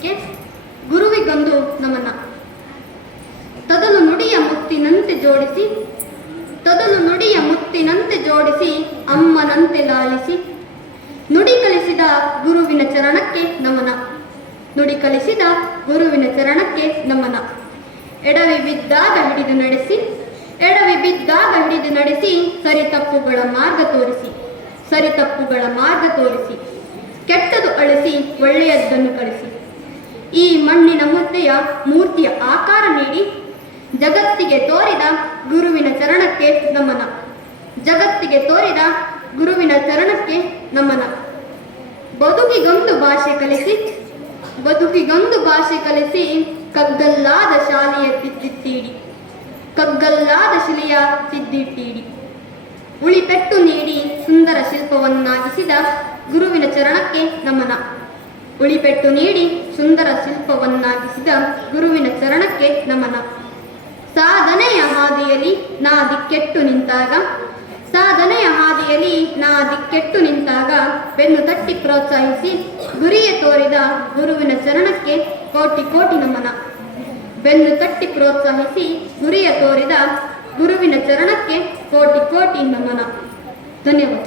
ಪೀಠಿಕೆ ಗುರುವಿಗೊಂದು ನಮನ. ತೊದಲು ನುಡಿಯ ಮುತ್ತಿನಂತೆ ಜೋಡಿಸಿ ಅಮ್ಮನಂತೆ ಲಾಲಿಸಿ ನುಡಿ ಕಲಿಸಿದ ಗುರುವಿನ ಚರಣಕ್ಕೆ ನಮನ. ಎಡವಿ ಬಿದ್ದಾಗ ಹಿಡಿದು ನಡೆಸಿ ಸರಿತಪ್ಪುಗಳ ಮಾರ್ಗ ತೋರಿಸಿ ಕೆಟ್ಟದು ಅಳಿಸಿ ಒಳ್ಳೆಯದನ್ನು ಕಳಿಸಿ ಈ ಮಣ್ಣಿನ ಮುದ್ದೆಯ ಮೂರ್ತಿಯ ಆಕಾರ ನೀಡಿ ಜಗತ್ತಿಗೆ ತೋರಿದ ಗುರುವಿನ ಚರಣಕ್ಕೆ ನಮನ. ಬದುಕಿಗೊಂದು ಭಾಷೆ ಕಲಿಸಿ ಕಗ್ಗಲ್ಲಾದ ಶಿಲೆಯ ತಿದ್ದಿಟ್ಟೀಡಿ ಉಳಿಪೆಟ್ಟು ನೀಡಿ ಸುಂದರ ಶಿಲ್ಪವನ್ನಾಗಿಸಿದ ಗುರುವಿನ ಚರಣಕ್ಕೆ ನಮನ. ಸಾಧನೆಯ ಹಾದಿಯಲ್ಲಿ ನಾ ದಿಕ್ಕೆಟ್ಟು ನಿಂತಾಗ ಬೆನ್ನು ತಟ್ಟಿ ಪ್ರೋತ್ಸಾಹಿಸಿ ಗುರಿಯ ತೋರಿದ ಗುರುವಿನ ಚರಣಕ್ಕೆ ಕೋಟಿ ನಮನ. ಧನ್ಯವಾದ.